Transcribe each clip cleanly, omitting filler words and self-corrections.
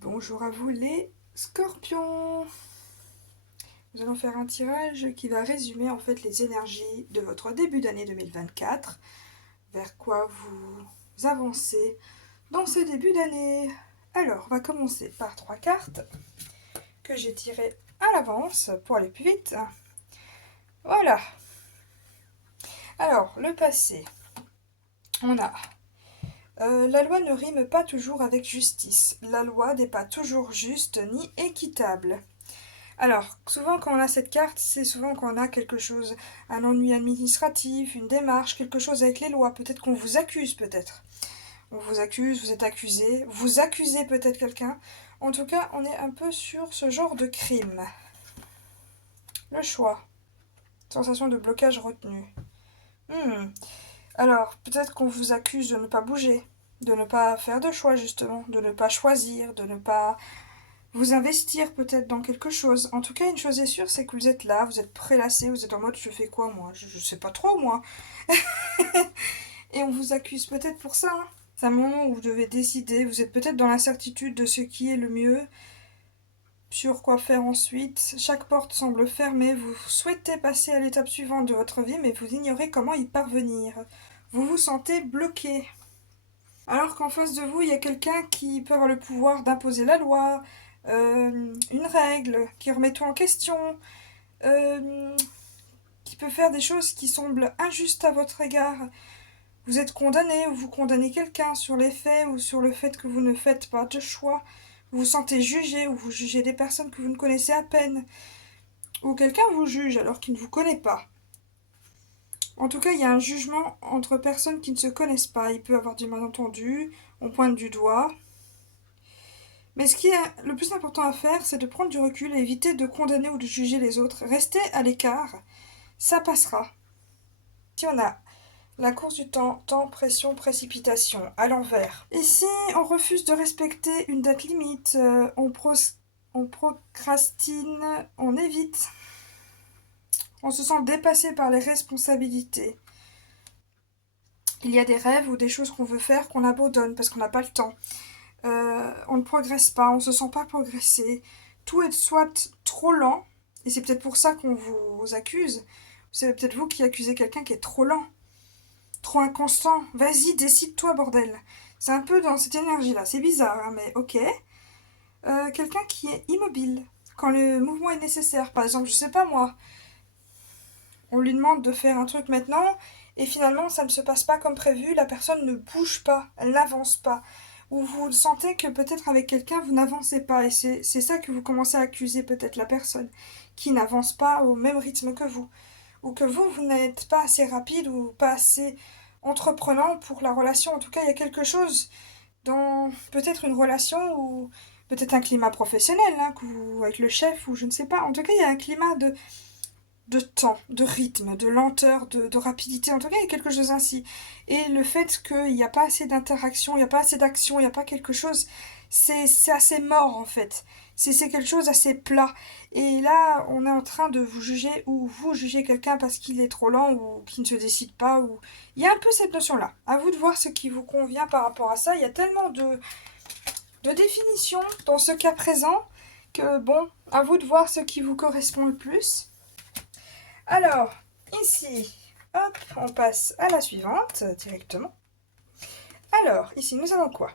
Bonjour à vous les scorpions. Nous allons faire un tirage qui va résumer en fait les énergies de votre début d'année 2024, vers quoi vous avancez dans ce début d'année. Alors, on va commencer par 3 cartes que j'ai tirées à l'avance pour aller plus vite. Voilà. Alors, le passé. On a la loi ne rime pas toujours avec justice. La loi n'est pas toujours juste ni équitable. Alors, souvent quand on a cette carte, c'est souvent quand on a quelque chose, un ennui administratif, une démarche, quelque chose avec les lois. Peut-être qu'on vous accuse, peut-être. On vous accuse, vous êtes accusé, vous accusez peut-être quelqu'un. En tout cas, on est un peu sur ce genre de crime. Le choix. Sensation de blocage retenu. Alors, peut-être qu'on vous accuse de ne pas bouger, de ne pas faire de choix justement, de ne pas choisir, de ne pas vous investir peut-être dans quelque chose. En tout cas, une chose est sûre, c'est que vous êtes là, vous êtes prélassé, vous êtes en mode je fais quoi moi, je sais pas trop moi. Et on vous accuse peut-être pour ça. Hein. C'est un moment où vous devez décider, vous êtes peut-être dans l'incertitude de ce qui est le mieux, sur quoi faire ensuite. Chaque porte semble fermée, vous souhaitez passer à l'étape suivante de votre vie, mais vous ignorez comment y parvenir. Vous vous sentez bloqué. Alors qu'en face de vous, il y a quelqu'un qui peut avoir le pouvoir d'imposer la loi, une règle, qui remet tout en question, qui peut faire des choses qui semblent injustes à votre égard. Vous êtes condamné ou vous condamnez quelqu'un sur les faits ou sur le fait que vous ne faites pas de choix. Vous vous sentez jugé ou vous jugez des personnes que vous ne connaissez à peine. Ou quelqu'un vous juge alors qu'il ne vous connaît pas. En tout cas, il y a un jugement entre personnes qui ne se connaissent pas. Il peut y avoir du malentendu, on pointe du doigt. Mais ce qui est le plus important à faire, c'est de prendre du recul et éviter de condamner ou de juger les autres. Restez à l'écart, ça passera. Ici, on a la course du temps, temps, pression, précipitation, à l'envers. Ici, on refuse de respecter une date limite, on procrastine, on évite. On se sent dépassé par les responsabilités. Il y a des rêves ou des choses qu'on veut faire qu'on abandonne parce qu'on n'a pas le temps. On ne progresse pas, on ne se sent pas progresser. Tout est soit trop lent, et c'est peut-être pour ça qu'on vous accuse. C'est peut-être vous qui accusez quelqu'un qui est trop lent, trop inconstant. Vas-y, décide-toi, bordel. C'est un peu dans cette énergie-là. C'est bizarre, hein, mais ok. Quelqu'un qui est immobile, quand le mouvement est nécessaire. Par exemple, je sais pas moi, on lui demande de faire un truc maintenant, et finalement ça ne se passe pas comme prévu, la personne ne bouge pas, elle n'avance pas. Ou vous sentez que peut-être avec quelqu'un vous n'avancez pas, et c'est ça que vous commencez à accuser peut-être la personne, qui n'avance pas au même rythme que vous. Ou que vous n'êtes pas assez rapide ou pas assez entreprenant pour la relation. En tout cas, il y a quelque chose dans peut-être une relation ou peut-être un climat professionnel, hein, avec le chef ou je ne sais pas. En tout cas, il y a un climat de temps, de rythme, de lenteur, de rapidité. En tout cas, il y a quelque chose ainsi. Et le fait qu'il n'y a pas assez d'interaction, il n'y a pas assez d'action, il n'y a pas quelque chose, c'est assez mort en fait. C'est quelque chose assez plat. Et là, on est en train de vous juger ou vous jugez quelqu'un parce qu'il est trop lent ou qu'il ne se décide pas. Ou... Il y a un peu cette notion-là. À vous de voir ce qui vous convient par rapport à ça. Il y a tellement de définitions dans ce cas présent que bon, à vous de voir ce qui vous correspond le plus. Alors, ici, hop, on passe à la suivante directement. Alors, ici, nous avons quoi?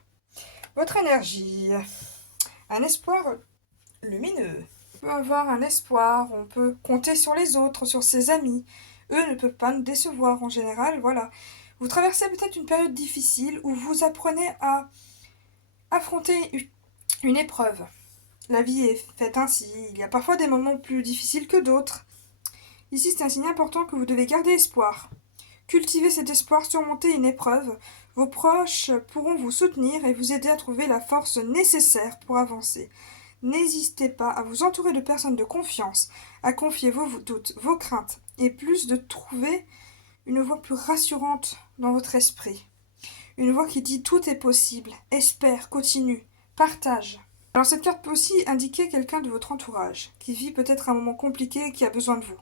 Votre énergie. Un espoir lumineux. On peut avoir un espoir, on peut compter sur les autres, sur ses amis. Eux ne peuvent pas nous décevoir en général, voilà. Vous traversez peut-être une période difficile où vous apprenez à affronter une épreuve. La vie est faite ainsi, il y a parfois des moments plus difficiles que d'autres. Ici, c'est un signe important que vous devez garder espoir. Cultivez cet espoir, surmonter une épreuve. Vos proches pourront vous soutenir et vous aider à trouver la force nécessaire pour avancer. N'hésitez pas à vous entourer de personnes de confiance, à confier vos doutes, vos craintes, et plus de trouver une voix plus rassurante dans votre esprit. Une voix qui dit tout est possible, espère, continue, partage. Alors cette carte peut aussi indiquer quelqu'un de votre entourage, qui vit peut-être un moment compliqué et qui a besoin de vous.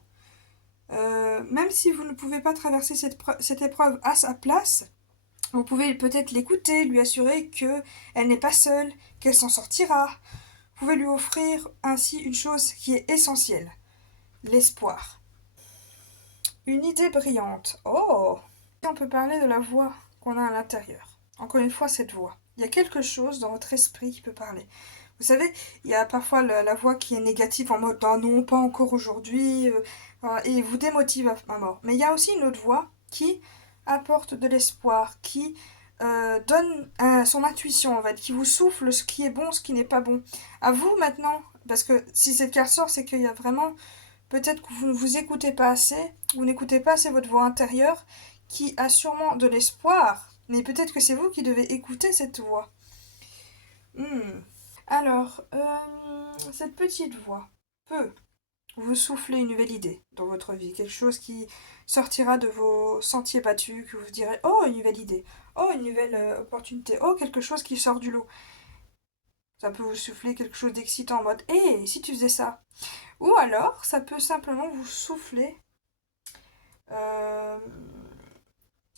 Même si vous ne pouvez pas traverser cette épreuve à sa place, vous pouvez peut-être l'écouter, lui assurer qu'elle n'est pas seule, qu'elle s'en sortira. Vous pouvez lui offrir ainsi une chose qui est essentielle, l'espoir. Une idée brillante. Oh! On peut parler de la voix qu'on a à l'intérieur. Encore une fois, cette voix. Il y a quelque chose dans votre esprit qui peut parler. Vous savez, il y a parfois la voix qui est négative en mode « non, pas encore aujourd'hui et vous démotive à mort. Mais il y a aussi une autre voix qui apporte de l'espoir, qui donne son intuition en fait, qui vous souffle ce qui est bon, ce qui n'est pas bon. À vous maintenant, parce que si cette carte sort, c'est qu'il y a vraiment peut-être que vous ne vous écoutez pas assez, vous n'écoutez pas assez votre voix intérieure qui a sûrement de l'espoir, mais peut-être que c'est vous qui devez écouter cette voix. Alors, cette petite voix peut vous souffler une nouvelle idée dans votre vie, quelque chose qui sortira de vos sentiers battus, que vous direz oh une nouvelle idée, oh une nouvelle opportunité, oh quelque chose qui sort du lot. Ça peut vous souffler quelque chose d'excitant en mode hé, si tu faisais ça. Ou alors, ça peut simplement vous souffler euh,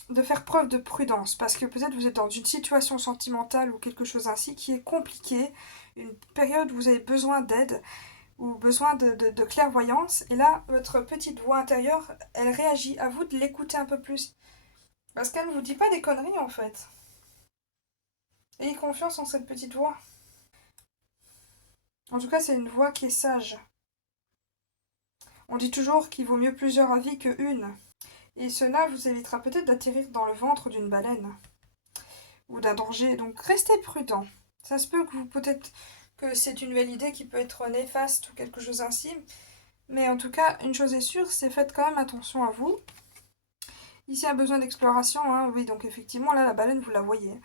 de faire preuve de prudence, parce que peut-être vous êtes dans une situation sentimentale ou quelque chose ainsi qui est compliquée, une période où vous avez besoin d'aide ou besoin de clairvoyance, et là, votre petite voix intérieure, elle réagit. À vous de l'écouter un peu plus. Parce qu'elle ne vous dit pas des conneries, en fait. Ayez confiance en cette petite voix. En tout cas, c'est une voix qui est sage. On dit toujours qu'il vaut mieux plusieurs avis que une. Et cela vous évitera peut-être d'atterrir dans le ventre d'une baleine. Ou d'un danger. Donc, restez prudent. Ça se peut que vous, peut-être, que c'est une nouvelle idée qui peut être néfaste ou quelque chose ainsi. Mais en tout cas, une chose est sûre, c'est faites quand même attention à vous. Ici, a besoin d'exploration, hein. Oui, donc effectivement, là, la baleine, vous la voyez.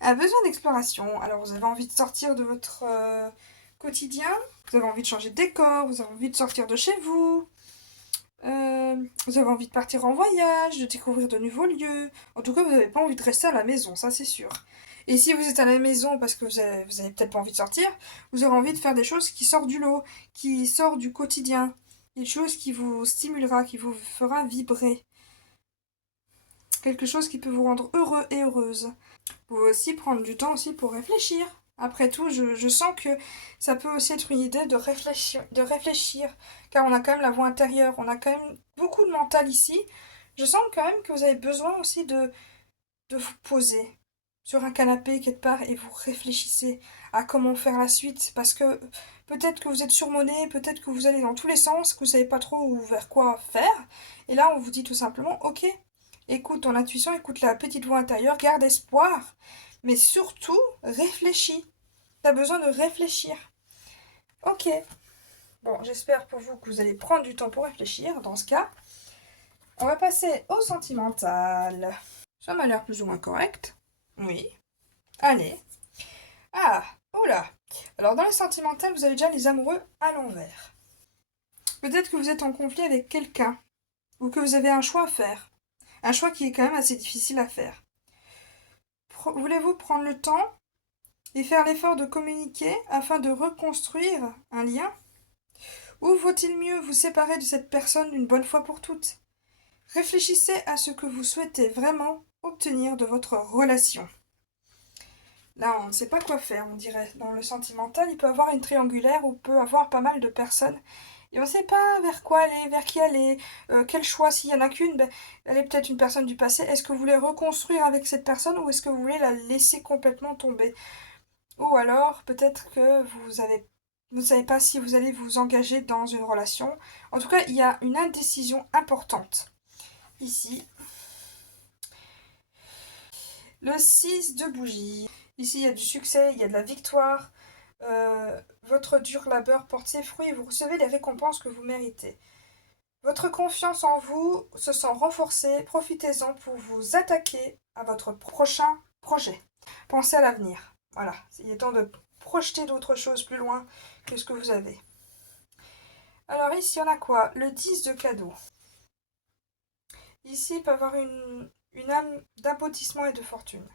A besoin d'exploration. Alors, vous avez envie de sortir de votre quotidien, vous avez envie de changer de décor, vous avez envie de sortir de chez vous, vous avez envie de partir en voyage, de découvrir de nouveaux lieux. En tout cas, vous n'avez pas envie de rester à la maison, ça c'est sûr. Et si vous êtes à la maison parce que vous avez peut-être pas envie de sortir, vous aurez envie de faire des choses qui sortent du lot, qui sortent du quotidien. Des choses qui vous stimulera, qui vous fera vibrer. Quelque chose qui peut vous rendre heureux et heureuse. Vous pouvez aussi prendre du temps aussi pour réfléchir. Après tout, je sens que ça peut aussi être une idée de réfléchir, car on a quand même la voix intérieure, on a quand même beaucoup de mental ici. Je sens quand même que vous avez besoin aussi de vous poser sur un canapé quelque part et vous réfléchissez à comment faire la suite, parce que peut-être que vous êtes surmené, peut-être que vous allez dans tous les sens, que vous savez pas trop vers quoi faire, et là on vous dit tout simplement, ok, écoute ton intuition, écoute la petite voix intérieure, garde espoir, mais surtout réfléchis. T'as besoin de réfléchir. Ok. Bon, j'espère pour vous que vous allez prendre du temps pour réfléchir. Dans ce cas, on va passer au sentimental. Ça m'a l'air plus ou moins correct. Oui. Allez. Ah, oula. Alors dans le sentimental, vous avez déjà les amoureux à l'envers. Peut-être que vous êtes en conflit avec quelqu'un, ou que vous avez un choix à faire. Un choix qui est quand même assez difficile à faire. Voulez-vous prendre le temps et faire l'effort de communiquer afin de reconstruire un lien? Ou vaut-il mieux vous séparer de cette personne une bonne fois pour toutes? Réfléchissez à ce que vous souhaitez vraiment obtenir de votre relation. Là, on ne sait pas quoi faire, on dirait. Dans le sentimental, il peut y avoir une triangulaire où peut avoir pas mal de personnes. Et on ne sait pas vers quoi aller, vers qui aller, quel choix, s'il n'y en a qu'une, ben, elle est peut-être une personne du passé. Est-ce que vous voulez reconstruire avec cette personne ou est-ce que vous voulez la laisser complètement tomber? Ou alors, peut-être que vous ne savez pas si vous allez vous engager dans une relation. En tout cas, il y a une indécision importante. Ici, le 6 de bougies. Ici, il y a du succès, il y a de la victoire. Votre dur labeur porte ses fruits et vous recevez les récompenses que vous méritez. Votre confiance en vous se sent renforcée. Profitez-en pour vous attaquer à votre prochain projet. Pensez à l'avenir. Voilà, il est temps de projeter d'autres choses plus loin que ce que vous avez. Alors ici, on a quoi? Le 10 de cadeau. Ici, il peut y avoir une âme d'aboutissement et de fortune.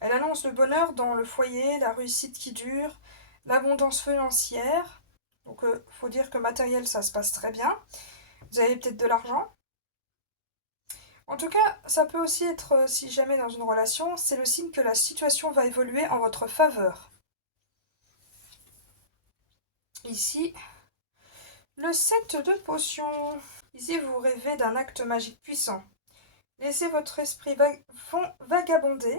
Elle annonce le bonheur dans le foyer, la réussite qui dure, l'abondance financière. Donc, faut dire que matériel, ça se passe très bien. Vous avez peut-être de l'argent. En tout cas, ça peut aussi être, si jamais dans une relation, c'est le signe que la situation va évoluer en votre faveur. Ici, le 7 de potions. Ici, vous rêvez d'un acte magique puissant. Laissez votre esprit vagabonder.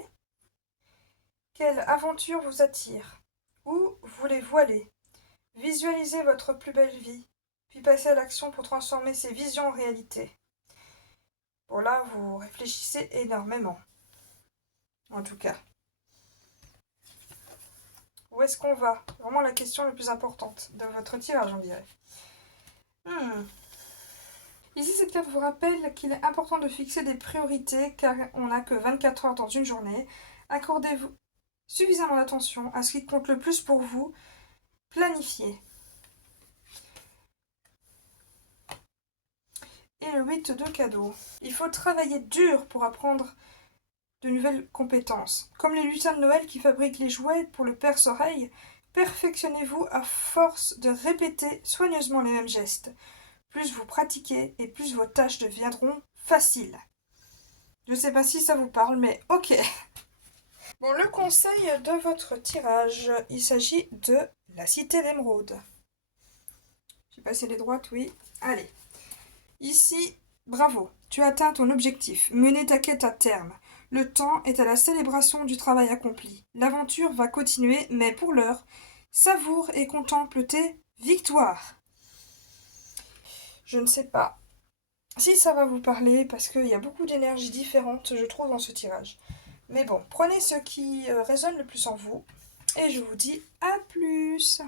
Quelle aventure vous attire? Où voulez-vous aller? Visualisez votre plus belle vie, puis passez à l'action pour transformer ces visions en réalité. Bon là, vous réfléchissez énormément. En tout cas. Où est-ce qu'on va? Vraiment la question la plus importante de votre tirage, on dirait. Ici, cette carte vous rappelle qu'il est important de fixer des priorités car on n'a que 24 heures dans une journée. Accordez-vous suffisamment d'attention à ce qui compte le plus pour vous. Planifiez. Et le 8 de cadeau. Il faut travailler dur pour apprendre de nouvelles compétences. Comme les lutins de Noël qui fabriquent les jouets pour le perce-oreille, perfectionnez-vous à force de répéter soigneusement les mêmes gestes. Plus vous pratiquez et plus vos tâches deviendront faciles. Je ne sais pas si ça vous parle, mais ok. Bon, le conseil de votre tirage, il s'agit de la cité d'émeraude. J'ai passé les droites, oui. Allez. Ici, bravo, tu as atteint ton objectif. Menez ta quête à terme. Le temps est à la célébration du travail accompli. L'aventure va continuer, mais pour l'heure, savoure et contemple tes victoires. Je ne sais pas si ça va vous parler parce qu'il y a beaucoup d'énergies différentes, je trouve, dans ce tirage. Mais bon, prenez ce qui résonne le plus en vous et je vous dis à plus.